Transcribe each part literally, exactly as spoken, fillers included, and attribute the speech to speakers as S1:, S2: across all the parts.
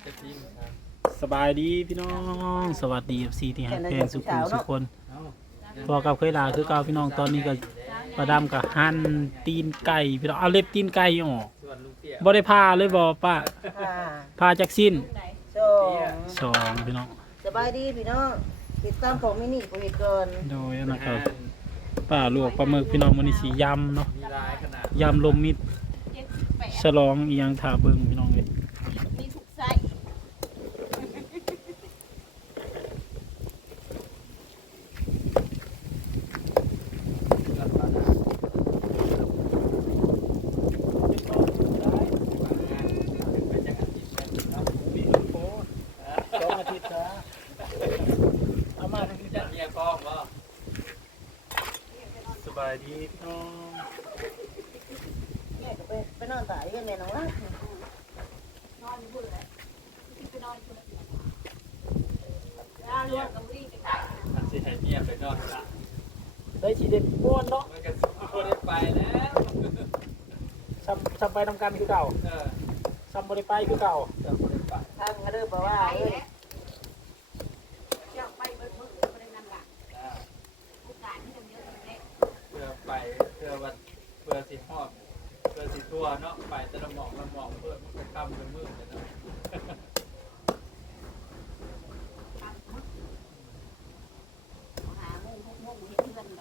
S1: สบายดีพี่น้องสวัสดี เอฟ ซี ที่ฮักแพงสุขุมสุขคนพอกับเคยลาคือเก่าพี่น้องตอนนี้ก็ประดำกับหั่นตีนไก่พี่น้องเอาเล็บตีนไก่ออกบ่ได้พาเลยบ่ป้าพาจากสิ้น
S2: สอง
S1: สองพี่น้อง
S2: สบายดีพี่น้องติดตามของมินิประเวทก่อน
S1: โดยนะครับป้าลวกปลาหมึกพี่น้องมื้อนี้สิยำเนาะยำลมมิตรฉลองอีหยังท่าเบิ่งพี่น้องเอ้ย
S3: มีทุกไส้
S1: สบายดีพี่น้อง
S2: แม่ก็ไปไปนอนตายกันแม่น้องรัก
S3: นอนอยู่พุ่นเลยไปนอนอยู่พุ่นเลยแล้วรวมกับวิ่งกัน
S4: อันสิให้เมียไปนอนละ
S1: ได้สิได้ม่วนเนาะ
S4: มันก็สิบ่ได้ไปแล้ว
S1: ซ้ำซ้ำไปทำกันคือเก่า
S4: เออ
S1: ซ้ำบ่ได้ไปคือเก่า
S4: จะบ่ได้ไป
S2: ทางก็เด้อบ่ว่าเอ้ย
S3: เจ้าไปเบิดมื้อบ่ได้นั่นล่ะโอกาสที่จะเยอะแยะ
S4: เพื่อไปเพื่อว่าเพื่อสิฮอดเพื่อสิทั่วเนาะไปแต่ละหม่องละหม่องเพื่อมันก็ค่ำเป็นมื้อเนาะ
S3: หาโมงหกโมงเฮ็ดเพื่อนแบบ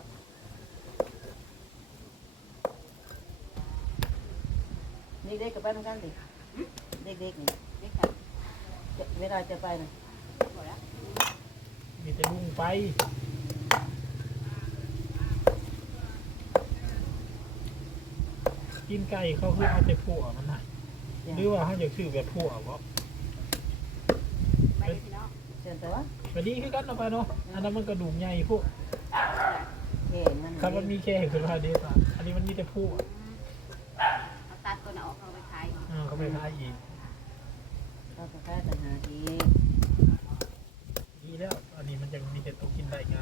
S2: เด็กๆก็ไปนำกันสิเด็กๆนี่
S3: เด็กกัน
S2: เวลาจะไปน่ะ
S3: บ่แล้ว
S1: มีแต่ลุงไปกินไก่เขาคือเอาแต่ผัวมันน่ะหรือว่าเขาอยากซื้อแบบผัวบ่
S3: ไปพี่น้อง
S2: เชิญแต่ว่า
S1: ก็ดีคือกันเนาะไปเนาะอันนั้นมันกระดูกใหญ่พวก
S2: แค่นั้น
S1: ครับมันมีแค่เห็นคือว่าเดซ่ะอันนี้มันมีแต่ผัว
S3: เอาตัดตัวน่ะออกเอาไปขาย
S1: อ่าเขาไปขายอีก
S2: เขาก็แค่ต่างหากอีก
S1: ดีแล้วอันนี้มันจะมีแต่ตัวกินได้ง่าย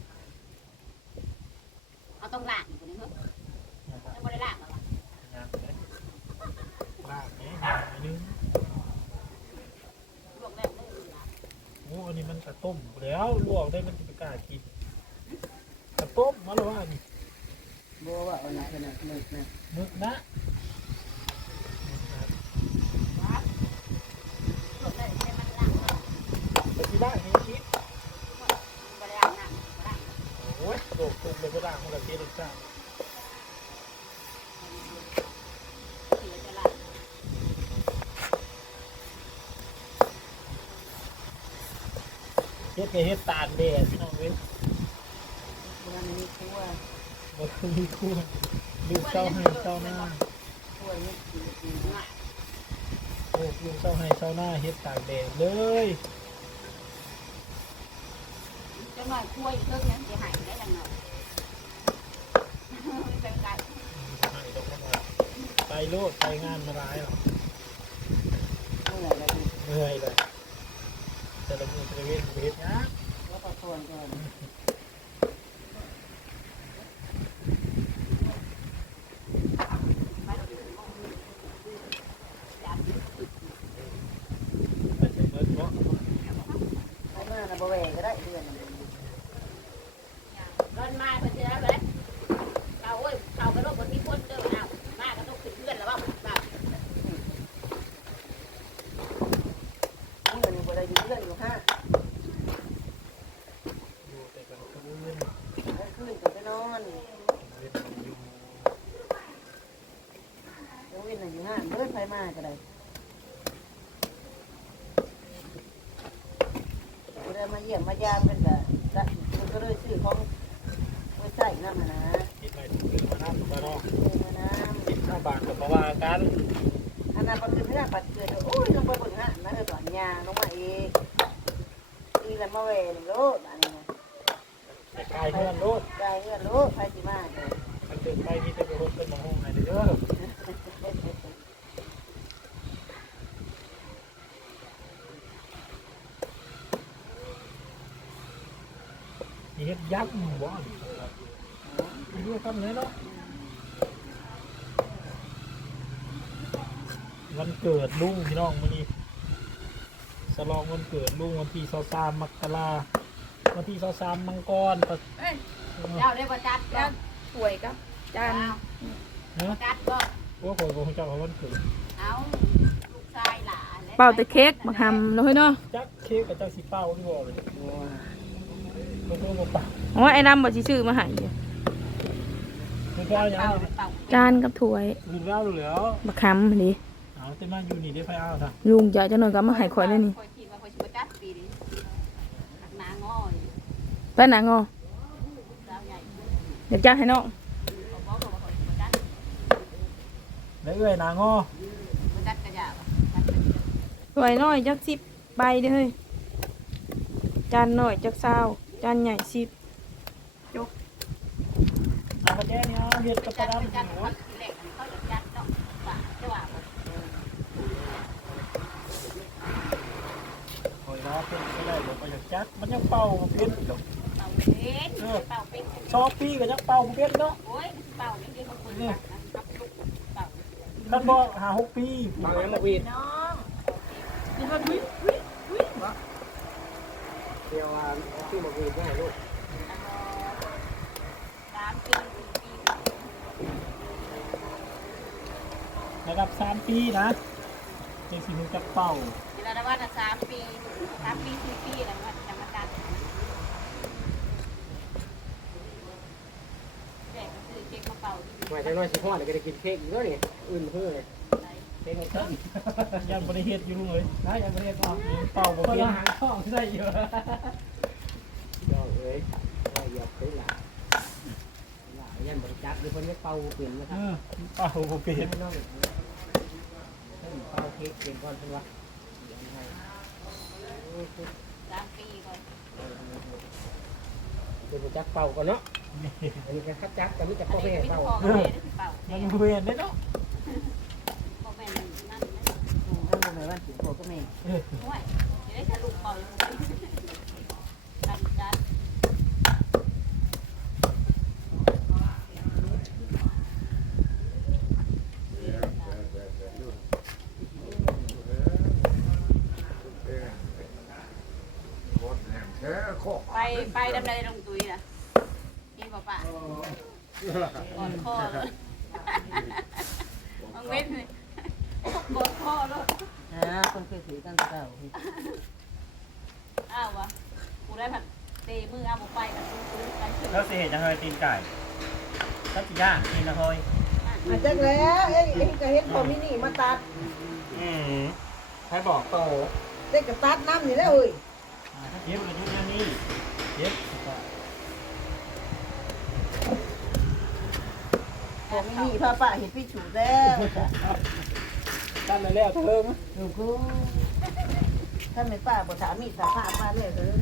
S3: เอาต้องล้างอยู่นี่เนาะยังบ่ได้ล้างหรอก
S1: งานเลยลากนี้ไปนึง
S3: ลวกแล้วเลยล่ะ
S1: โอ้อันนี้มันกระต้มแล้วลวกได้มันจะไปกล้ากินกระต้มมาแล้วว่านี่
S2: บ่ว่าเอาหนักขนาดมึกนะ
S1: มึกนะ
S3: ลวกแล้วให้มันล้างเนาะ
S1: ไปที่บ้านนี่คิด
S3: บ่ได้ล้างน้ำบ่ล้าง
S1: โอ้ยโดดตุ่มเลยก็ได้มันกระเทียมรสชาติ
S3: เสียจะล้าง
S1: เฮ็ดกับเฮ็ดตาลแดดพี่น้องเว้ย
S2: มันมีครัว
S1: บ่คือมีคู่ลูกเจ้าให้เจ้าหน้า
S2: ครัวนี่กิน
S3: ง่าย
S1: โอ้ลูกเจ้าให้เจ้าหน้าเฮ็ดตากแดดเลย
S3: จังหน่อยคั่วอีกเทิงนึงสิหายได้จังหน่อยจังไก่
S1: ให้ดอกมาไปโลดไปงานมาหลายหรอก
S2: เมื่อไหร่ละ
S1: เหนื่อยเลยแต่ละมือจะเว้นเฮ็ดนะ
S2: แล้วก็ส่วนก่อนให้มาน่ะบ่แหวก็ได้เดือน
S3: ร้อนมาเพิ่นสิแล้วเลยเอาโอ้ยเขากระโดดบ่มีคนเด้อเอามาก็ต้องขึ้นเพื่อนแล้วว่าแบบ
S2: นี่มันบ่ได้อยู่เดือนอยู่ห้า
S1: อยู่แต่กลางคืน
S2: แล้วคืนก็ไปนอน
S1: เว้นอยู่
S2: แล้วเว้นน่ะอยู่ห้าเบิดไผมาก็ได้บ่ได้มาเยี่ยมมายามกันก็ละมันก็เลยซื้อของไว้ใช้นำหั่นนะ
S1: คิดไม่ถึงคืนมาน้ำมาเนาะ
S2: ซื้อมาน้ำ
S1: คิดข้าวบาทกับมาว่ากัน
S2: อันนั้นมันคือเรื่องปัดเกิดโอ้ยลงไปบนห้างนะเออตอนยางลงมาเองอีแล้วมาเวรโลดอันนี้นะ
S1: แต่กายเพื่อนโลด
S2: ได้เงินโลดไปสิมาเลย
S1: มันเดินไปมีแต่รถเป็นมาห้องไหนเด้อนี่เฮ็ดยักษ์บ่ไม่รู้คำไหนเนาะวันเกิดลุงพี่น้องมื้อนี้ฉลองวันเกิดลุงวันที่ยี่สิบสามมกราวันที่ยี่สิบสามมังกรปะ
S3: เอ้ยเจ้าได้บ่จัดบ่
S5: สวยครับจาน
S1: เนาะ
S3: จัดบ่
S1: โอ้โหของเจ้าของวันเกิด
S3: เอาลูกชายหลาน
S5: เป่าแต่เค้กมาทำเนาะเฮ้ยเนาะ
S1: จักเค้กกับเจ้าสีเป้าด้วยบ่เลยมันก็บ่เป่า
S5: อ๋อไอ้ดำบอกสิซื้อมาให้อยู่
S1: มันก็เอาอย่าง
S3: เป่า
S1: นี้
S3: เป่า
S5: จานกับถ้วย
S1: ดูแล้วดูแล้ว
S5: มาคำนี่
S1: เอาเต็มมาอยู่นี่ได้ไฟเอาซะ
S5: ลุงจะจะหน่อยก็มาให้ข่อยได้นี่
S3: คอยคิดว่าคอยสิบ่จัดปีนี้หักหน้าง้อย
S5: ไปหนังอ
S3: สาวใหญ่
S5: เดี๋ยวจ้าให้น้อง
S3: เขาบอกว่าคอยสิบ่จัด
S1: แล้วเอ้ยนางอ
S3: บ่จัดกระยาบ่จัดเป็น
S5: ถ้วยน้อยจักสิบใบเด้อเฮ้ยจานน้อยจักเศร้าจานใหญ่สิบ
S1: เอากระแจเนี่ยเฮ็ดกับป
S3: จั
S1: ลา
S3: ด
S1: ดำ
S3: จัด
S1: หั
S3: เขา
S1: ว
S3: เล็กเขาจะจัดเนาะว่าจะว่าบ่
S1: คอยรอเป็นก็ได้บ่ก็อยากจัดมันยังเป่าบ่เป็นดอก
S3: เป่าเป็นเป่าเป็น
S1: ชอบพี่ก็ยังเป่าบ่เป็นเนาะ
S3: โอ้ยเป่านี่เดี๋ยวเขาคุยกันนะครับลูกเป่า
S1: คันบ่หาหกปี
S4: บางอย่างมาวีด
S3: น้อง
S2: นี่มันวิวิวิบ่
S4: เดียวว่าที่มาวีดได้ลูก
S3: สามปีสี่ปี
S1: ระดับสามปีนะจังสิฮู้จักเป่า
S3: เวลาได้ว่าสามปีสามปีสี่ปีแล้วมันจะมาจัดเด็กคือเค้กมาเป่าที่
S4: หมายถึงว่าสิพ่อเนี่ยก็ได้กินเค้กอีกแล้วนี่อื่นเพื่อเลยเค้กเต้น
S1: ยันบ่ได้เฮ็ดอยู่ลุงเอ้ย
S4: นะยังไม่ได้พ่อ
S1: เป่าบ่
S4: เพราะ
S1: เป็น
S4: เราหางข้องใส่อยู่ยองเอ้ยว่าเหยียบไปหลาหลายันบริจาคหรือคนไม่เป่าเป็นนะค
S1: เอ
S4: รับ
S1: อเป่าบ่เป็น
S4: ไม่ต้องเป่าเค้กเป็นก่อนเป็นวะ
S3: สามปีก่อน
S4: เป็นบริจาคเป่าก่อนเนาะอันนี้ก็คัดจักแต่ไม่จัก
S3: อัน
S4: พ่อ
S3: นี้
S4: แม่
S3: ก็ไม่ต้
S4: เป่า
S3: องพอแม่ได้เป่า
S1: ยังบ่เห็นได้เนาะ
S3: พ่อแม่นั่นนะ
S2: ทำไมวันสิบหกก็ไม่
S1: เออ
S3: ห่วยจะได้ทะลุเป่าอยู่จัดจัด ไปไปดำเนินลงตุยนะนี่ป่ะป่ะกอดคอเลยมังเว้นเลยกอดคอเลย
S2: อ่าคนเคยถือกันเก่า
S3: อ้าววะกูได้ผัดเตะมือเอาไปมันตุ้งตุ้งกันเฉย
S1: แล้วสิเฮ็ดจังไดตีนไก่ถ้าสิย่างกินนะเฮ้ย
S2: อาจจะแล้วเอ้ยเอ้ยก็เห็นพอมินี่มาตัด
S1: อืม
S4: ให้บอกโต
S2: เด็กก็ตัดน้ำนี่แล้วเอ้ย
S1: เย็บกันอยู่แนวนี้เย็บ
S2: พอมินี่พาป้าเห็นพี่ฉูดแล้ว
S1: กันแล้วแล้วเทิง
S2: ดูกูท่านไม่ป้าบ่ถามมีสาภาพมาเลยเด้อ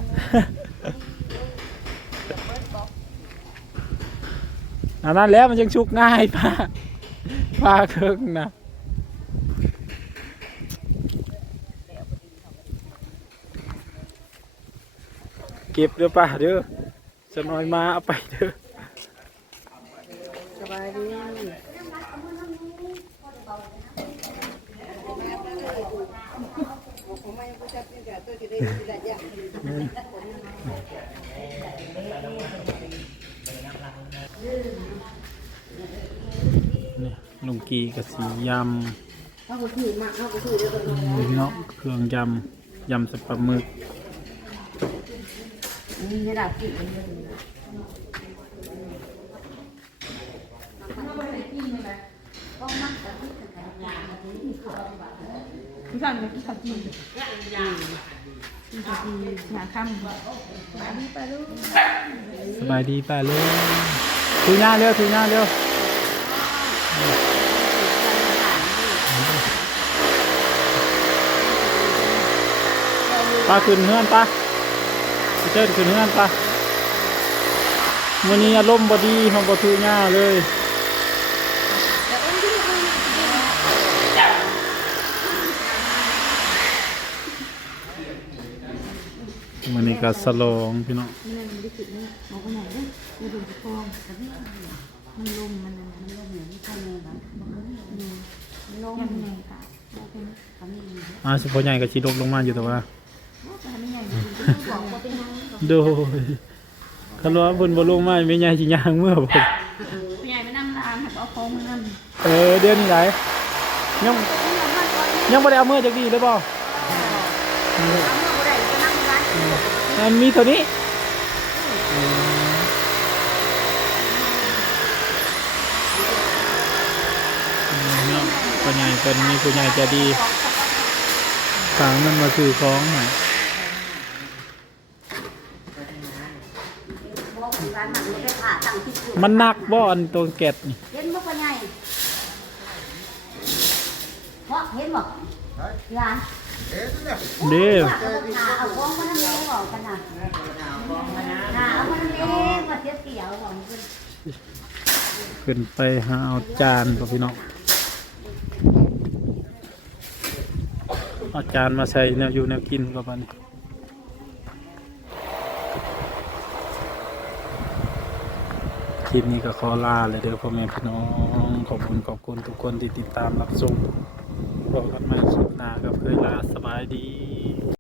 S1: อันนั้นแล้วมันจังชุกง่ายป้าป้าเคิงนะเก็บเด้อป้าเด้อจะน้อยมาเอาไปเด้อ
S2: สบายดีผมไม่รู้จักนี่แกตัวจะได้ทีละอย่าง
S1: นี่ลุงกีกับสีย
S2: เขาก็ถือมาเขาก็ถือเดี๋ยว
S1: ำมีเนาะเครื่องยำยำสับปะมึก
S2: นี่ไม่ได้กิน
S5: พี่ฟังเมื่อกี้เขากินหาคำ
S1: สบายดีป้าเลยถือหน้าเร็วถือหน้าเร็วป้าขึ้นเฮือนป้าไปเจอขึ้นเฮือนป้าวันนี้อารมณ์บดีของบถือหน้าเลยวันนี้ก็สลองพี่น้อง
S5: มันไม่ได้ติดเนี่ยเอาไปไหนเนี่ยมันโดนจะฟองมันลมมันมันลมเหมือนที่ข้างในนะลมมันค่ะ
S1: อ่าสุพใหญ่กับชีดกลงมาอยู่แต่ว่าโดยคันว่าเพิ่นบ่ลงมาแม่ใหญ่สิย่างเมื่อบ่
S3: ผู้ใหญ่ไปนั่งร้านเอาของมานั่ง
S1: เออเดือนนี้ไหนยังยังบ่ได้เอามือจากดีเลยบ่อันมีเท่านี้เนาะผู้ใหญ่เป็นมีผู้ใหญ่ใจดีฝากมันมาซื้อของหน่อยมันหนักบ่อันตัวแกะนี่
S3: เห็นบ่ปัญญาเพราะเห็นบ่หลาน
S1: เด้อ
S3: หาเอาของมานั่งเล่นบอกกันน่ะหาเอามานั่งเล่นมาเสียเกี่ยวบอกเพิ่น
S1: ขึ้นไปหาเอาจานกับพี่น้องเอาจานมาใส่เนี่ยอยู่แนวกินกับมันคลิปนี้ก็ขอลาเลยเด้อพ่อแม่พี่น้องขอบคุณขอบคุณทุกคนที่ติดตามรับชมบอกกันใหม่คลิปหน้ากับเคยลาสบายดี